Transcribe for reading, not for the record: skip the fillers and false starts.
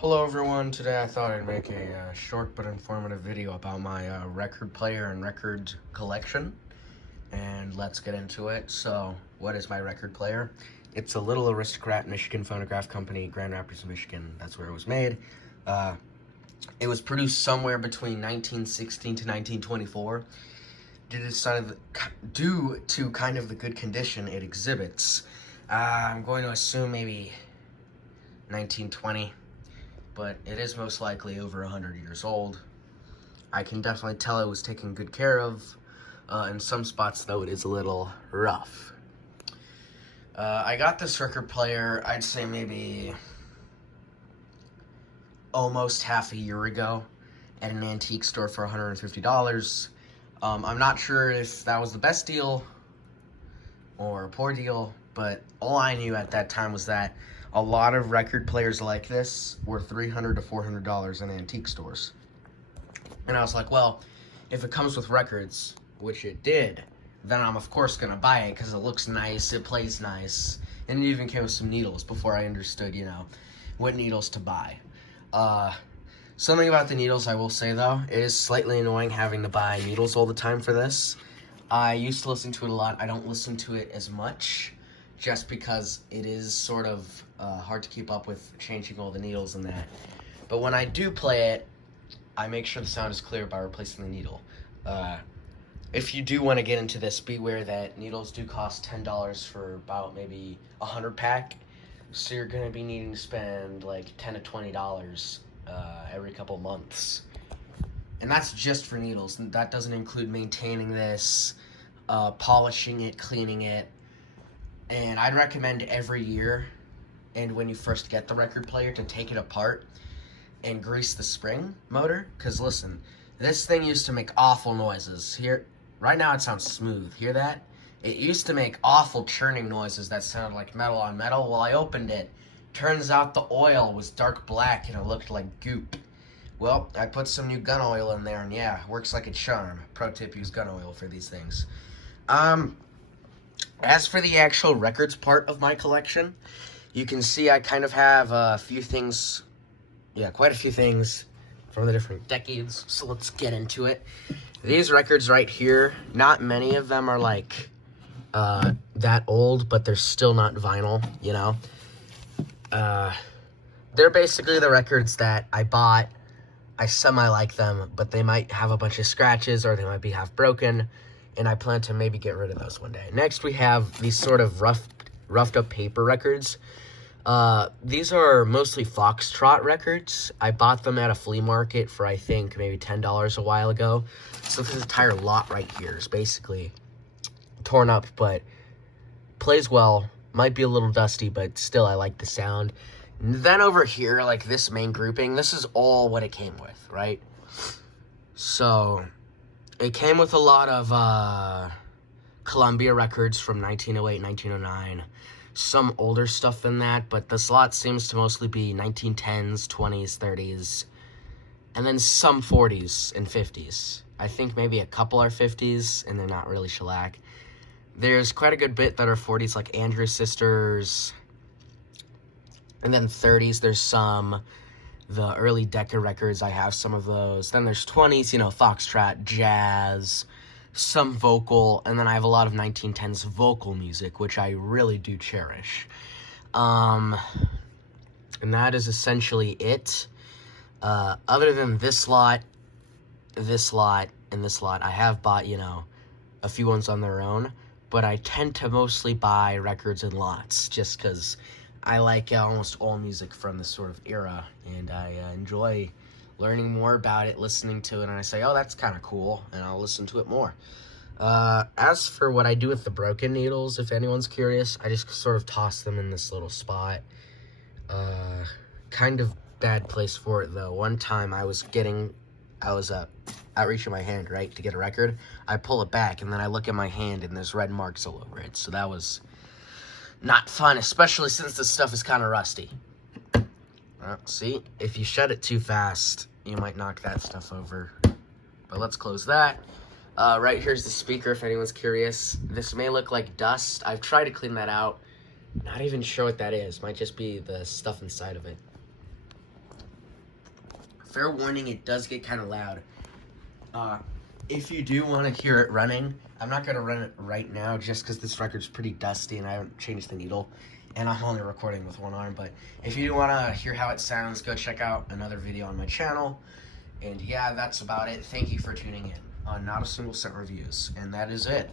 Hello everyone, today I thought I'd make a short but informative video about my record player and record collection, and let's get into it. So, what is my record player? It's a Little Aristocrat Michigan Phonograph Company, Grand Rapids, Michigan. That's where it was made. It was produced somewhere between 1916 to 1924. Due to kind of the good condition it exhibits, I'm going to assume maybe 1920. But it is most likely over 100 years old. I can definitely tell it was taken good care of. In some spots, though, it is a little rough. I got this record player, I'd say maybe almost half a year ago at an antique store for $150. I'm not sure if that was the best deal or a poor deal, but all I knew at that time was that a lot of record players like this were $300 to $400 in antique stores. And I was like, well, if it comes with records, which it did, then I'm of course going to buy it because it looks nice, it plays nice, and it even came with some needles before I understood, what needles to buy. Something about the needles I will say, though, it is slightly annoying having to buy needles all the time for this. I used to listen to it a lot. I don't listen to it as much, just because it is sort of hard to keep up with changing all the needles and that. But when I do play it, I make sure the sound is clear by replacing the needle. If you do want to get into this, beware that needles do cost $10 for about maybe a 100 pack. So you're going to be needing to spend like $10 to $20 every couple months. And that's just for needles. And that doesn't include maintaining this, polishing it, cleaning it. And I'd recommend every year, and when you first get the record player, to take it apart and grease the spring motor. Because listen, this thing used to make awful noises. Here, right now it sounds smooth. Hear that? It used to make awful churning noises that sounded like metal on metal. Well, I opened it. Turns out the oil was dark black and it looked like goop. Well, I put some new gun oil in there, and yeah, works like a charm. Pro tip, use gun oil for these things. As for the actual records part of my collection, you can see I kind of have a few things, quite a few things from the different decades, so let's get into it. These records right here, not many of them are like that old, but they're still not vinyl, They're basically the records that I bought. I semi-like them, but they might have a bunch of scratches or they might be half broken, and I plan to maybe get rid of those one day. Next, we have these sort of roughed up paper records. These are mostly Foxtrot records. I bought them at a flea market for, I think, maybe $10 a while ago. So this entire lot right here is basically torn up, but plays well. Might be a little dusty, but still I like the sound. Then over here, like this main grouping, this is all what it came with, right? So it came with a lot of Columbia records from 1908, 1909. Some older stuff than that, but the slot seems to mostly be 1910s, 20s, 30s, and then some 40s and 50s. I think maybe a couple are 50s, and they're not really shellac. There's quite a good bit that are 40s, like Andrews Sisters, and then 30s, there's some. The early Decca records, I have some of those. Then there's 20s, Foxtrot, jazz, some vocal, and then I have a lot of 1910s vocal music, which I really do cherish. And that is essentially it. Other than this lot, and this lot, I have bought, a few ones on their own, but I tend to mostly buy records in lots, just because I like almost all music from this sort of era, and I enjoy learning more about it, listening to it, and I say, oh, that's kind of cool, and I'll listen to it more. As for what I do with the broken needles, if anyone's curious, I just sort of toss them in this little spot. Kind of bad place for it, though. One time I was outreaching my hand, right, to get a record. I pull it back, and then I look at my hand, and there's red marks all over it, so that was not fun, especially since this stuff is kind of rusty. See, if you shut it too fast, you might knock that stuff over. But let's close that. Right here's the speaker, if anyone's curious. This may look like dust. I've tried to clean that out. Not even sure what that is. Might just be the stuff inside of it. fair warning, it does get kind of loud. If you do want to hear it running, I'm not going to run it right now just because this record's pretty dusty and I haven't changed the needle. And I'm only recording with one arm. But if you do want to hear how it sounds, go check out another video on my channel. And yeah, that's about it. Thank you for tuning in on Not a Single Cent Reviews. And that is it.